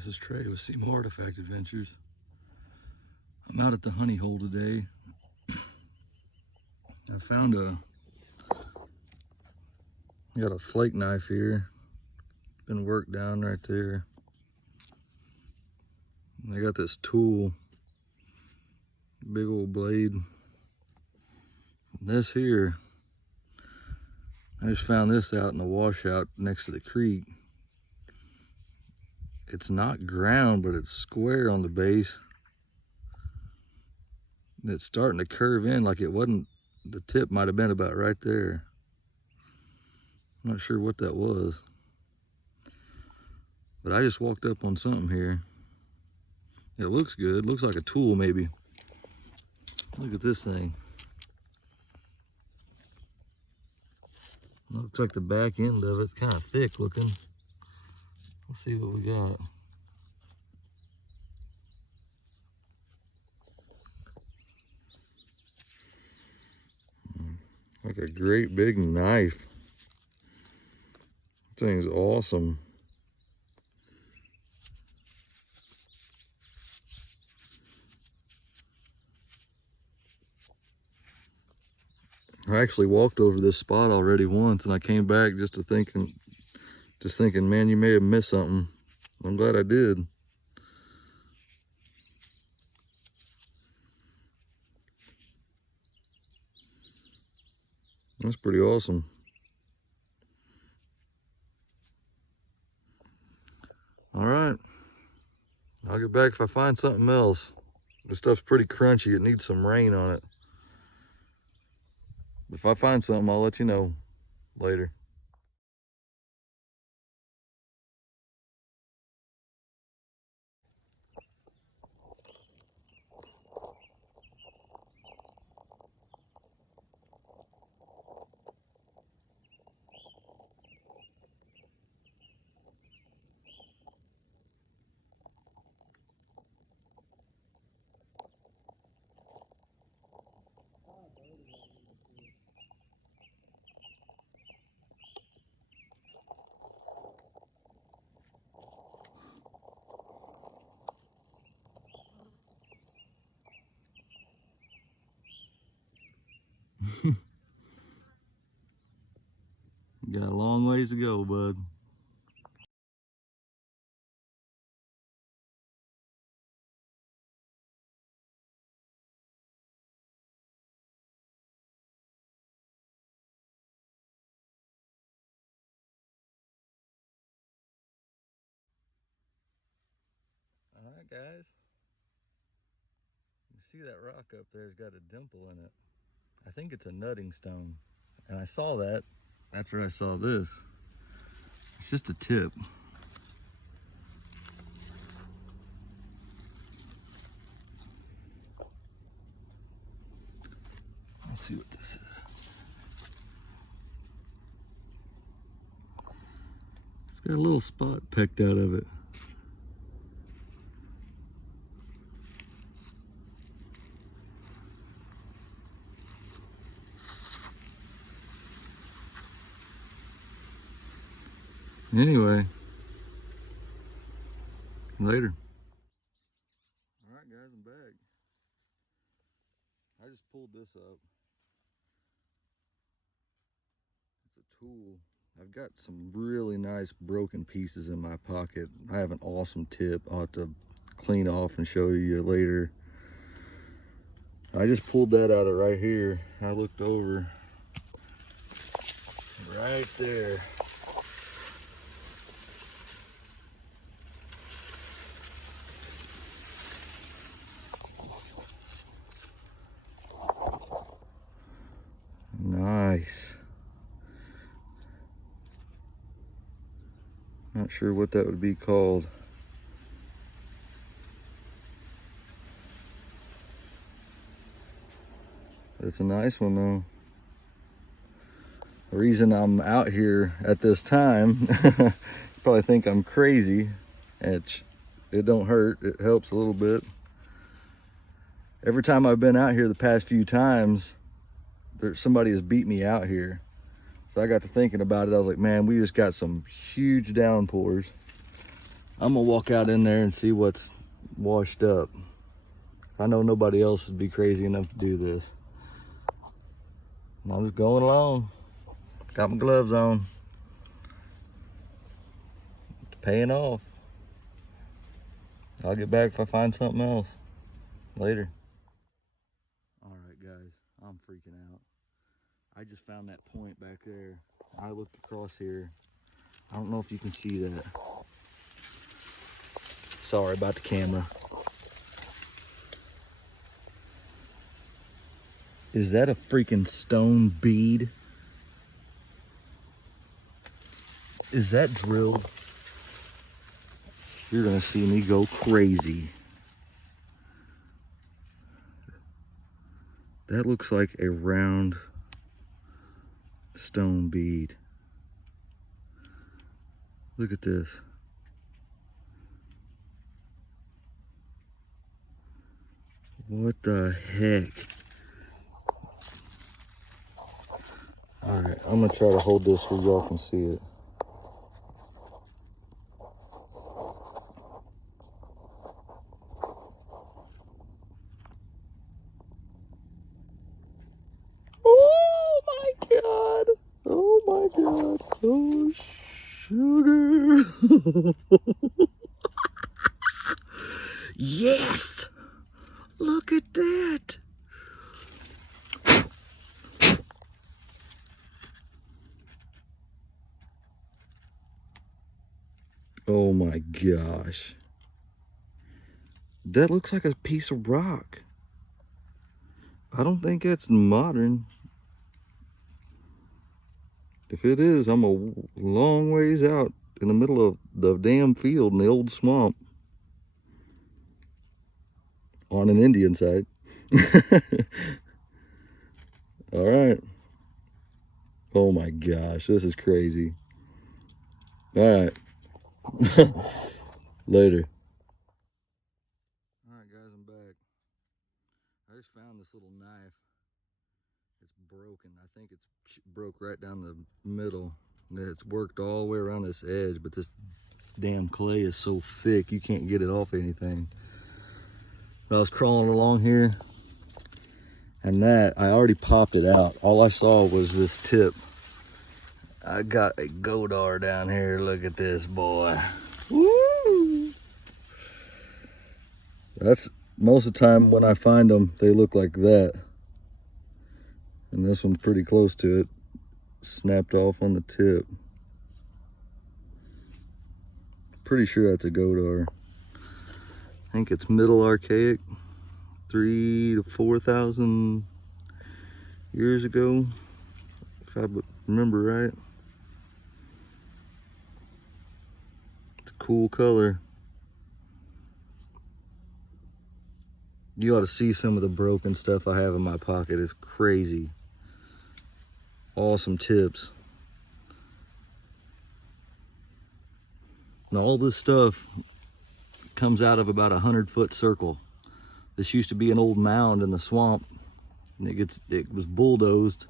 This is Trey with Seymour Artifact Adventures. I'm out at the honey hole today. I found got a flake knife here. Been worked down right there. And I got this tool, big old blade. This here, I just found this out in the washout next to the creek. It's not ground, but it's square on the base. And it's starting to curve in like it wasn't. The tip might have been about right there. I'm not sure what that was. But I just walked up on something here. It looks good. Looks like a tool maybe. Look at this thing. Looks like the back end of it's kind of thick looking. Let's see what we got. Like a great big knife. This thing's awesome. I actually walked over this spot already once, and I came back just thinking, man, you may have missed something. I'm glad I did. That's pretty awesome. All right, I'll get back if I find something else. This stuff's pretty crunchy. It needs some rain on it. If I find something, I'll let you know later. You got a long ways to go, bud. All right, guys. You see that rock up there's got a dimple in it. I think it's a nutting stone. And I saw that after I saw this. It's just a tip. Let's see what this is. It's got a little spot pecked out of it. Anyway, later. All right, guys, I'm back. I just pulled this up. It's a tool. I've got some really nice broken pieces in my pocket. I have an awesome tip I'll have to clean off and show you later. I just pulled that out of right here. I looked over right there. Nice. Not sure what that would be called. But it's a nice one though. The reason I'm out here at this time, you probably think I'm crazy. It don't hurt, it helps a little bit. Every time I've been out here the past few times, somebody has beat me out here. So I got to thinking about it. I was like, man, we just got some huge downpours. I'm gonna walk out in there and see what's washed up. I know nobody else would be crazy enough to do this. I'm just going along. Got my gloves on. It's paying off. I'll get back if I find something else later. All right, guys, I'm freaking out. I just found that point back there. I looked across here. I don't know if you can see that. Sorry about the camera. Is that a freaking stone bead? Is that drilled? You're gonna see me go crazy. That looks like a round stone bead. Look at this. What the heck? All right, I'm gonna try to hold this so y'all can see it. Oh my God! Oh my God! Oh sugar! Yes! Look at that! Oh my gosh. That looks like a piece of rock. I don't think that's modern. If it is, I'm a long ways out in the middle of the damn field in the old swamp. On an Indian side. All right. Oh my gosh, this is crazy. All right. Later. All right, guys, I'm back. I just found this little knife. It's broken. I think it's broke right down the middle. It's worked all the way around this edge, but this damn clay is so thick you can't get it off anything. But I was crawling along here, and that I already popped it out. All I saw was this tip. I got a godar down here. Look at this boy. Woo! That's most of the time when I find them, they look like that. And this one's pretty close to it. Snapped off on the tip. Pretty sure that's a godar. I think it's middle archaic, 3,000 to 4,000 years ago, if I remember right. It's a cool color. You ought to see some of the broken stuff I have in my pocket. It's crazy. Awesome tips. Now all this stuff comes out of about 100-foot circle. This used to be an old mound in the swamp, and it was bulldozed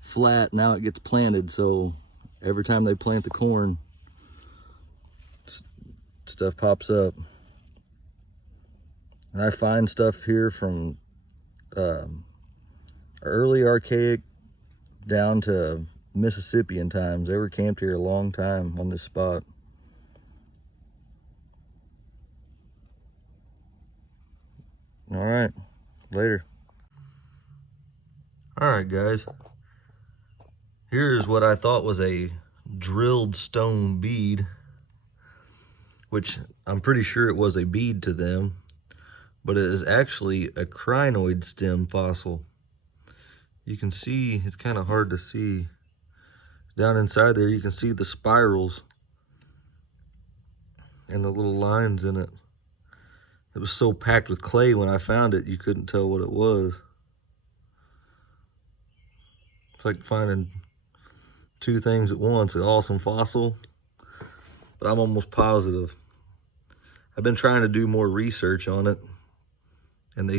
flat. Now it gets planted, so every time they plant the corn, stuff pops up. And I find stuff here from early archaic down to Mississippian times. They were camped here a long time on this spot. All right, later. All right, guys. Here's what I thought was a drilled stone bead, which I'm pretty sure it was a bead to them, but it is actually a crinoid stem fossil. You can see, it's kind of hard to see. Down inside there, you can see the spirals and the little lines in it. It was so packed with clay when I found it, you couldn't tell what it was. It's like finding two things at once, an awesome fossil, but I'm almost positive. I've been trying to do more research on it, and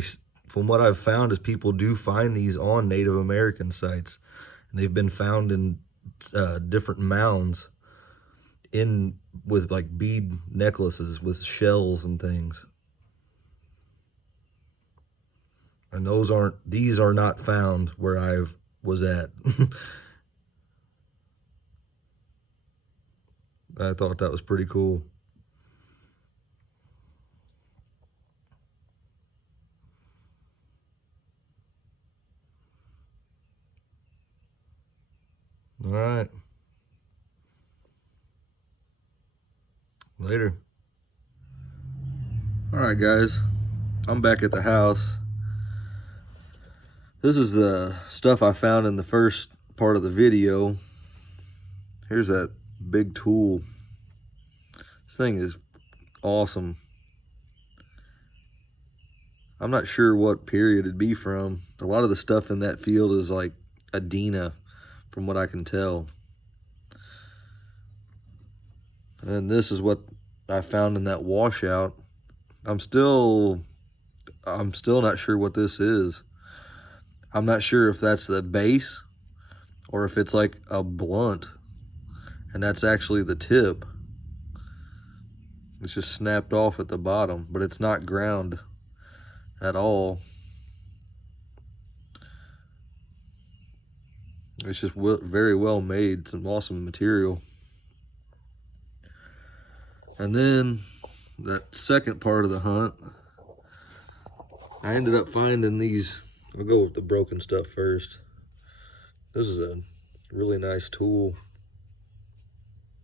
from what I've found is people do find these on Native American sites, and they've been found in different mounds in with like bead necklaces with shells and things. And these are not found where I was at. I thought that was pretty cool. All right. Later. All right, guys. I'm back at the house. This is the stuff I found in the first part of the video. Here's that big tool. This thing is awesome. I'm not sure what period it'd be from. A lot of the stuff in that field is like Adena, from what I can tell. And this is what I found in that washout. I'm still not sure what this is. I'm not sure if that's the base or if it's like a blunt and that's actually the tip. It's just snapped off at the bottom, but it's not ground at all. It's just very well made, some awesome material. And then that second part of the hunt, I ended up finding these. I'll go with the broken stuff first. This is a really nice tool,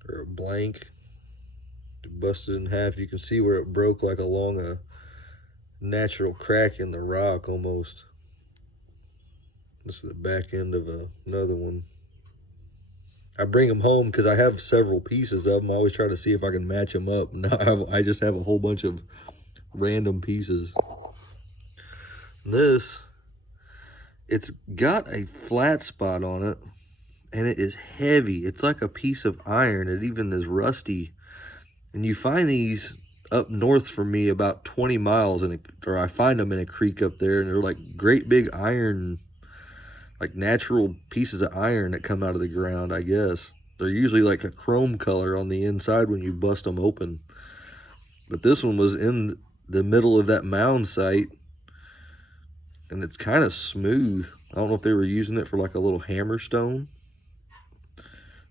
or a blank. Busted in half. You can see where it broke like along a natural crack in the rock almost. This is the back end of another one. I bring them home because I have several pieces of them. I always try to see if I can match them up. Now I just have a whole bunch of random pieces. This, it's got a flat spot on it, and it is heavy. It's like a piece of iron. It even is rusty. And you find these up north from me about 20 miles, or I find them in a creek up there, and they're like great big iron, like natural pieces of iron that come out of the ground, I guess. They're usually like a chrome color on the inside when you bust them open. But this one was in the middle of that mound site, and it's kind of smooth. I don't know if they were using it for like a little hammerstone.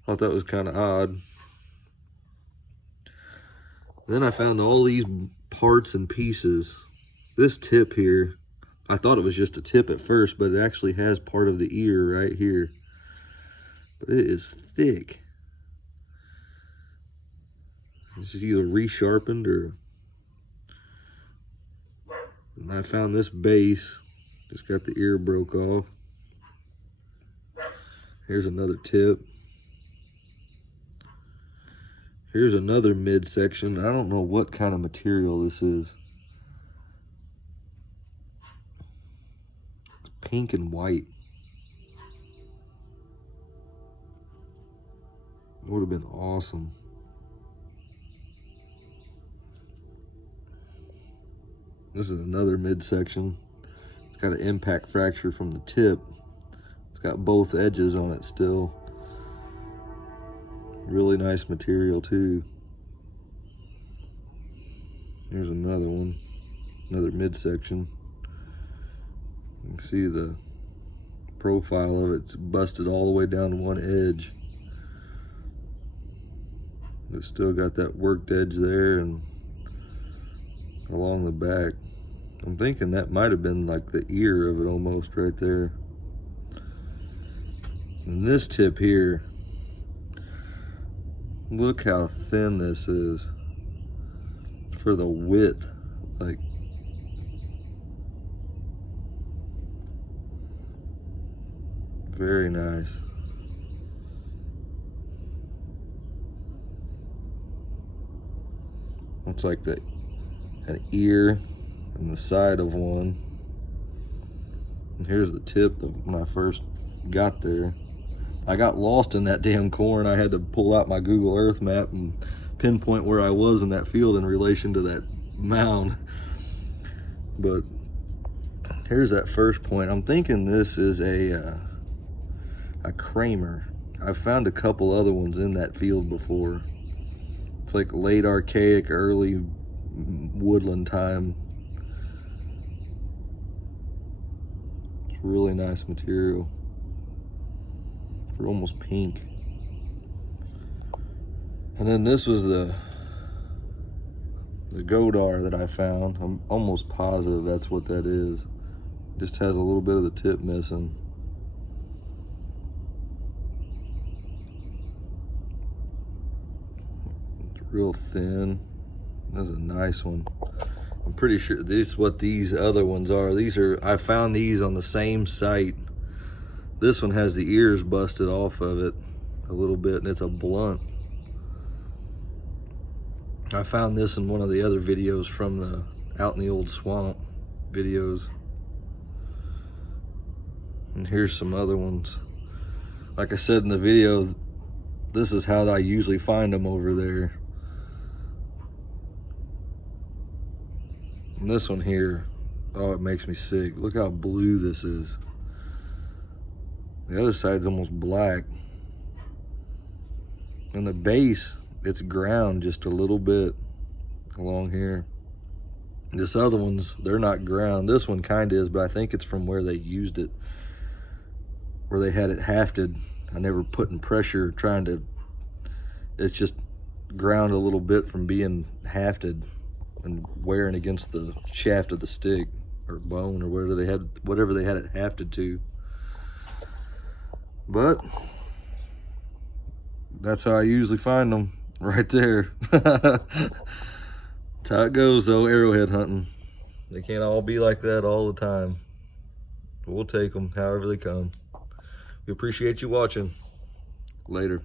Thought that was kind of odd. Then I found all these parts and pieces. This tip here, I thought it was just a tip at first, but it actually has part of the ear right here. But it is thick. This is either resharpened or... And I found this base. Just got the ear broke off. Here's another tip. Here's another midsection. I don't know what kind of material this is. It's pink and white. It would have been awesome. This is another midsection. It's got an impact fracture from the tip. It's got both edges on it still. Really nice material too. Here's another one, another midsection. You can see the profile of it's busted all the way down to one edge. It's still got that worked edge there and along the back. I'm thinking that might have been like the ear of it almost right there. And this tip here, look how thin this is for the width. Like, very nice. Looks like an ear and the side of one. And here's the tip that when I first got there. I got lost in that damn corn. I had to pull out my Google Earth map and pinpoint where I was in that field in relation to that mound. But here's that first point. I'm thinking this is a Kramer. I've found a couple other ones in that field before. It's like late archaic, early woodland time. It's really nice material. They're almost pink. And then this was the Godar that I found. I'm almost positive that's what that is. Just has a little bit of the tip missing. It's real thin. That's a nice one. I'm pretty sure this is what these other ones are. These are, I found these on the same site. This one has the ears busted off of it a little bit, and it's a blunt. I found this in one of the other videos from the Out in the Old Swamp videos. And here's some other ones. Like I said in the video, this is how I usually find them over there. And this one here, oh, it makes me sick. Look how blue this is. The other side's almost black. And the base, it's ground just a little bit along here. This other one's, they're not ground. This one kind of is, but I think it's from where they used it, where they had it hafted. I never put in pressure trying to, it's just ground a little bit from being hafted and wearing against the shaft of the stick or bone or whatever they had it hafted to. But that's how I usually find them, right there. That's how it goes though, arrowhead hunting. They can't all be like that all the time. We'll take them however they come. We appreciate you watching. Later.